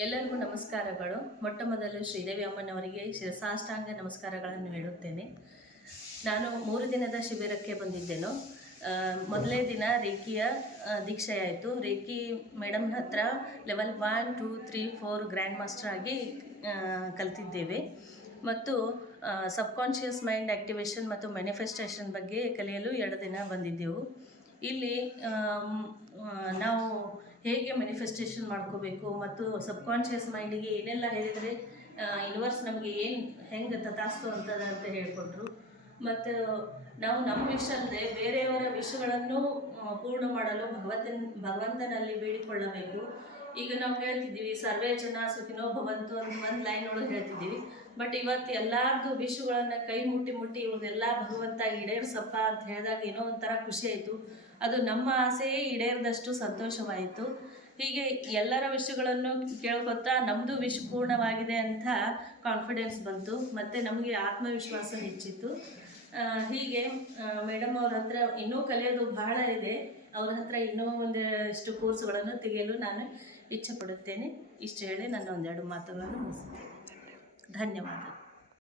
ಎಲ್ಲರಿಗೂ ನಮಸ್ಕಾರಗಳು. ಮೊಟ್ಟ ಮೊದಲು ಶ್ರೀದೇವಿ ಅಮ್ಮನವರಿಗೆ ಶಿರಸಾಷ್ಟಾಂಗ ನಮಸ್ಕಾರಗಳನ್ನು ಹೇಳುತ್ತೇನೆ. ನಾನು 3 ದಿನದ ಶಿಬಿರಕ್ಕೆ ಬಂದಿದ್ದೇನು. ಮೊದಲೇ ದಿನ ರೇಖಿಯ ದೀಕ್ಷೆಯಾಯಿತು. ರೇಖಿ ಮೇಡಮ್ನ ಹತ್ರ ಲೆವೆಲ್ 1, 2, 3, 4 ಗ್ರ್ಯಾಂಡ್ ಮಾಸ್ಟರ್ ಆಗಿ ಕಲಿತಿದ್ದೇವೆ. ಮತ್ತು ಸಬ್ಕಾನ್ಷಿಯಸ್ ಮೈಂಡ್ ಆ್ಯಕ್ಟಿವೇಶನ್ ಮತ್ತು ಮ್ಯಾನಿಫೆಸ್ಟೇಷನ್ ಬಗ್ಗೆ ಕಲಿಯಲು 2 ದಿನ ಬಂದಿದ್ದೆವು. ಇಲ್ಲಿ ನಾವು ಹೇಗೆ ಮ್ಯಾನಿಫೆಸ್ಟೇಷನ್ ಮಾಡ್ಕೋಬೇಕು ಮತ್ತು ಸಬ್ಕಾನ್ಷಿಯಸ್ ಮೈಂಡಿಗೆ ಏನೆಲ್ಲ ಹೇಳಿದರೆ ಯೂನಿವರ್ಸ್ ನಮಗೆ ಹೆಂಗೆ ತಥಾಸ್ತು ಅಂತ ಹೇಳಿಕೊಟ್ರು. ಮತ್ತು ನಾವು ನಮ್ಮ ವಿಷ ಅಂದರೆ ಬೇರೆಯವರ ವಿಷಗಳನ್ನು ಪೂರ್ಣ ಮಾಡಲು ಭಗವಂತನಲ್ಲಿ ಬೇಡಿಕೊಳ್ಳಬೇಕು. ಈಗ ನಾವು ಹೇಳ್ತಿದ್ದೀವಿ ಸರ್ವೇ ಜನ ಸುಖಿನೋ ಭವಂತು ಅಂತ ಒಂದು ಲೈನ್ ಒಳಗೆ ಹೇಳ್ತಿದ್ದೀವಿ. ಬಟ್ ಇವತ್ತು ಎಲ್ಲರದ್ದು ವಿಷಯಗಳನ್ನು ಕೈ ಮುಟ್ಟಿ ಇವನ್ನೆಲ್ಲ ಭಗವಂತ ಈಡೇರಿಸಪ್ಪ ಅಂತ ಹೇಳಿದಾಗ ಏನೋ ಒಂಥರ ಖುಷಿ ಆಯಿತು. ಅದು ನಮ್ಮ ಆಸೆಯೇ ಈಡೇರಿದಷ್ಟು ಸಂತೋಷವಾಯಿತು. ಹೀಗೆ ಎಲ್ಲರ ವಿಷಯಗಳನ್ನು ಕೇಳ್ಕೊತಾ ನಮ್ಮದು ವಿಷ ಪೂರ್ಣವಾಗಿದೆ ಅಂತ ಕಾನ್ಫಿಡೆನ್ಸ್ ಬಂತು ಮತ್ತು ನಮಗೆ ಆತ್ಮವಿಶ್ವಾಸ ಹೆಚ್ಚಿತ್ತು. ಹೀಗೆ ಮೇಡಮ್ ಅವ್ರ ಹತ್ರ ಇನ್ನೂ ಕಲಿಯೋದು ಬಹಳ ಇದೆ. ಅವ್ರ ಹತ್ರ ಇನ್ನೂ ಒಂದಿಷ್ಟು ಕೋರ್ಸ್ಗಳನ್ನು ತೆಗೆಯಲು ನಾನು ಇಚ್ಛೆ ಪಡುತ್ತೇನೆ. ಇಷ್ಟು ಹೇಳಿ ನನ್ನ 2 ಮಾತುಗಳನ್ನು ಮುಗಿಸುತ್ತೇನೆ. ಧನ್ಯವಾದ.